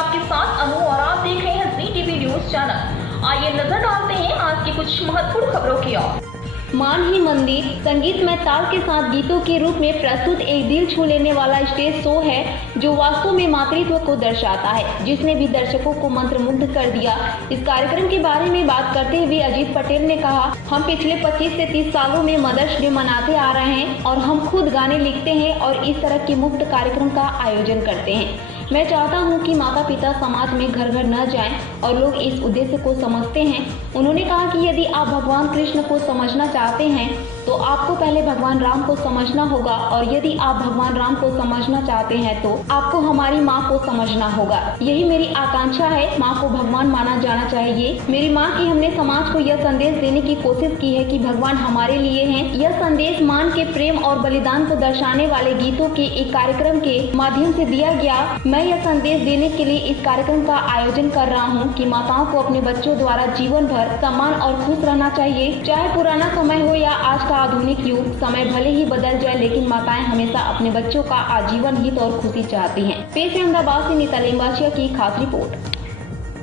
आपके साथ अनु और आप देख रहे हैं जी टीवी न्यूज चैनल। आइए नजर डालते हैं आज की कुछ महत्वपूर्ण खबरों की ओर। मान ही मंदिर संगीतमय ताल के साथ गीतों के रूप में प्रस्तुत एक दिल छू लेने वाला स्टेज शो है जो वास्तव में मातृत्व को दर्शाता है, जिसने भी दर्शकों को मंत्रमुग्ध कर दिया। इस कार्यक्रम के बारे में बात करते हुए अजीत पटेल ने कहा, हम पिछले 25 से 30 सालों में मदर्स डे मनाते आ रहे हैं और हम खुद गाने लिखते हैं और इस तरह के मुफ्त कार्यक्रम का आयोजन करते हैं। मैं चाहता हूं कि माता पिता समाज में घर घर न जाएं और लोग इस उद्देश्य को समझते हैं। उन्होंने कहा कि यदि आप भगवान कृष्ण को समझना चाहते हैं तो आपको पहले भगवान राम को समझना होगा और यदि आप भगवान राम को समझना चाहते हैं तो आपको हमारी माँ को समझना होगा। यही मेरी आकांक्षा है, माँ को भगवान माना जाना चाहिए। मेरी माँ की हमने समाज को यह संदेश देने की कोशिश की है कि भगवान हमारे लिए हैं। यह संदेश मान के प्रेम और बलिदान को दर्शाने वाले गीतों के एक कार्यक्रम के माध्यम से दिया गया। मैं यह संदेश देने के लिए इस कार्यक्रम का आयोजन कर रहा हूँ कि माताओं को अपने बच्चों द्वारा जीवन भर सम्मान और खुश रहना चाहिए। चाहे पुराना समय हो या आज का आधुनिक युग, समय भले ही बदल जाए लेकिन माताएं हमेशा अपने बच्चों का आजीवन हित और खुशी चाहती हैं। पेश है अहमदाबाद से नीता लिंबाचिया की खास रिपोर्ट।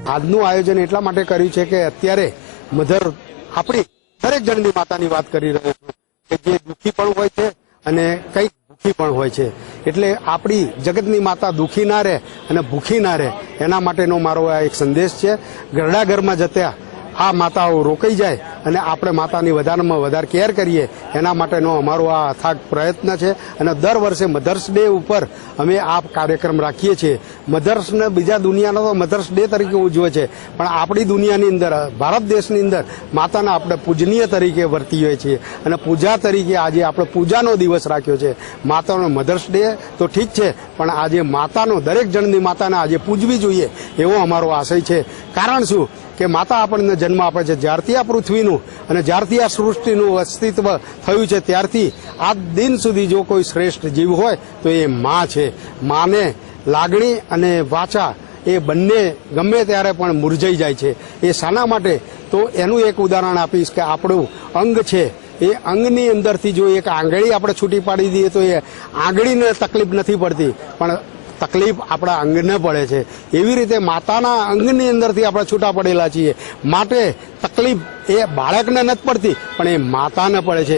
આજનું આયોજન એટલા માટે કર્યું છે કે અત્યારે મધર આપણી દરેક જણની માતાની વાત કરી રહ્યો છું કે જે દુઃખી પણ હોય છે અને કંઈક ભૂખી પણ હોય છે, એટલે આપણી જગતની માતા દુઃખી ના રહે અને ભૂખી ના રહે એના માટેનો મારો આ એક સંદેશ છે। ઘરડા ઘરમાં જતા આ માતાઓ રોકાઈ જાય અને આપણે માતાની વધારેમાં વધારે કેર કરીએ એના માટેનો અમારો આ અથાગ પ્રયત્ન છે અને દર વર્ષે મધર્સ ડે ઉપર અમે આ કાર્યક્રમ રાખીએ છીએ। મધર્સને બીજા દુનિયાનો તો મધર્સ ડે તરીકે ઉજવે છે, પણ આપણી દુનિયાની અંદર ભારત દેશની અંદર માતાના આપણે પૂજનીય તરીકે વર્તીએ છીએ અને પૂજા તરીકે આજે આપણે પૂજાનો દિવસ રાખ્યો છે। માતાનો મધર્સ ડે તો ઠીક છે, પણ આજે માતાનો દરેક જણની માતાને આજે પૂજવી જોઈએ એવો અમારો આશય છે। કારણ શું કે માતા આપણને જન્મ આપે છે, જ્યારથી આ પૃથ્વીનું અને જ્યારથી આ સૃષ્ટિનું અસ્તિત્વ થયું છે ત્યારથી આ દિન સુધી જો કોઈ શ્રેષ્ઠ જીવ હોય તો એ માં છે। માને લાગણી અને વાચા એ બંને ગમે ત્યારે પણ મુરઝાઈ જાય છે। એ શાના માટે તો એનું એક ઉદાહરણ આપીશ કે આપણું અંગ છે, એ અંગની અંદરથી જો એક આંગળી આપણે છૂટી પાડી દઈએ તો એ આંગળીને તકલીફ નથી પડતી, પણ તકલીફ આપણા અંગને પડે છે। એવી રીતે માતાના અંગની અંદરથી આપણે છૂટા પડેલા છીએ, માટે તકલીફ એ બાળકને નથી પડતી પણ એ માતાને પડે છે।